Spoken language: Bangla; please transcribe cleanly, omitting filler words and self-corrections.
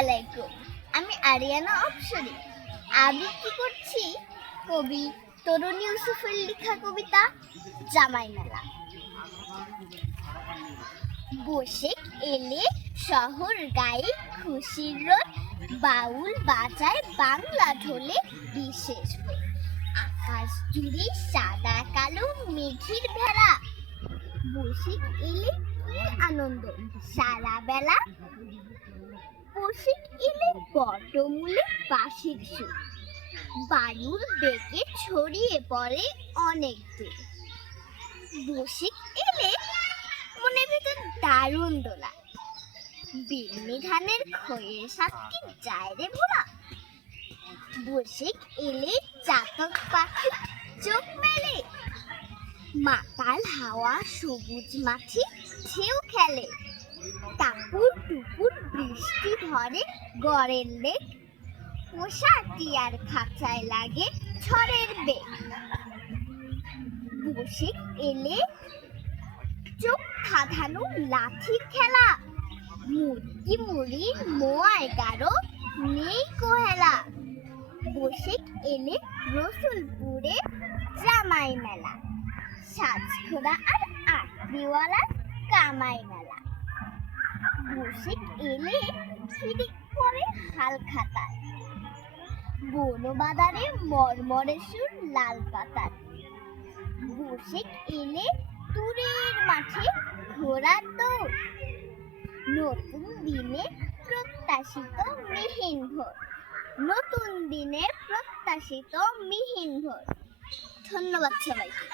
আলাইকুম। আমি আরিয়ানা অপসরী আবৃত্তি করছি কবি তরুণ ইউসুফের লেখা কবিতা জামাই মেলা। বসে এলে শহর গায়ে খুশির রোদ, বাউল বাজায় বাংলা ঢোলে বিশেষ ভোর। আকাশ জুড়ে সাদা কালো মেঘের ভেলা, বসে এলে কি আনন্দ সারা বেলা। বসে এলে বটমূলে বাঁশির সুর, বায়ুর বেগে ছড়িয়ে পড়ে অনেক দূর। বসে এলে মনের ভিতর দারুণ দোলা, বিন্নি ধানের খয়ের সাথে যায় রে ভোলা। বসে এলে চাতক পাখি চোখ মেলে, মাতাল হাওয়া সবুজ মাঠে ঢেউ খেলে। টাপুর টুপুর বৃষ্টি ধরে গড়ের লেক, পোষা টিয়ার খাঁচায় লাগে ঝড়ের বেগ। বসে এলে চোখ ধাঁধানো লাঠির খেলা, মুরগি মুড়ি মোয়ায় গাঢ় নেই কোহেলা। বসে এলে রসুলপুরে জামাই মেলা, সাজঘোড়া আর আটরিওয়ালার কামাই মেলা। বসে এলে খিড়ি পরে হাল খাতায়, বনবাদারে মরমরে সুর লাল পাতার। বসে এলে দূরের মাঠে ঘোড়ার দৌড়, নতুন দিনে প্রত্যাশিত মিহিন ভোর, নতুন দিনে প্রত্যাশিত মিহিন ভোর। ধন্যবাদ সবাইকে।